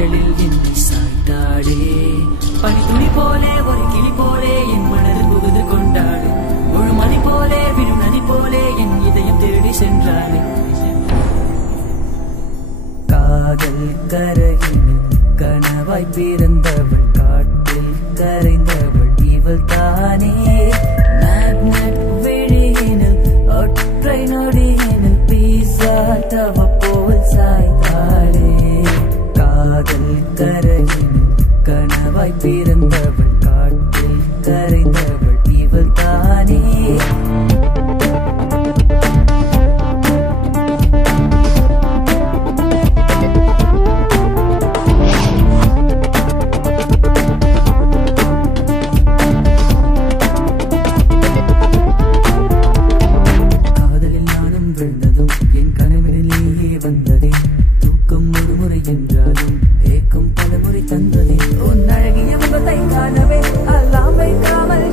நிழலில் என்னை சாய்த்தாளே. பனித்துளி போலே ஒரு கிளி போலே என் மனதில் புகுது கொண்டாளே. முழு மணி போலே விரு நதி போலே என் இதயம் தேடி சென்றாளே. காதல் கரையில் கனவாய் பிறந்தவள், காட்டில் கரைந்தவள் இவள் தானே. மேக்னட் விழியினில் ஒற்றை நொடியினில் பீசா தவ போல் சாய்த்தாளே. காதல் கரையில் கனவாய் பிறந்தவள், காட்டில் கரைந்தவள் இவள் தானே. என்றாலும் ஏக்கம் பலமுறை தந்ததே. உன் அழகிய முகத்தை காணவே அல்லாமை காமல்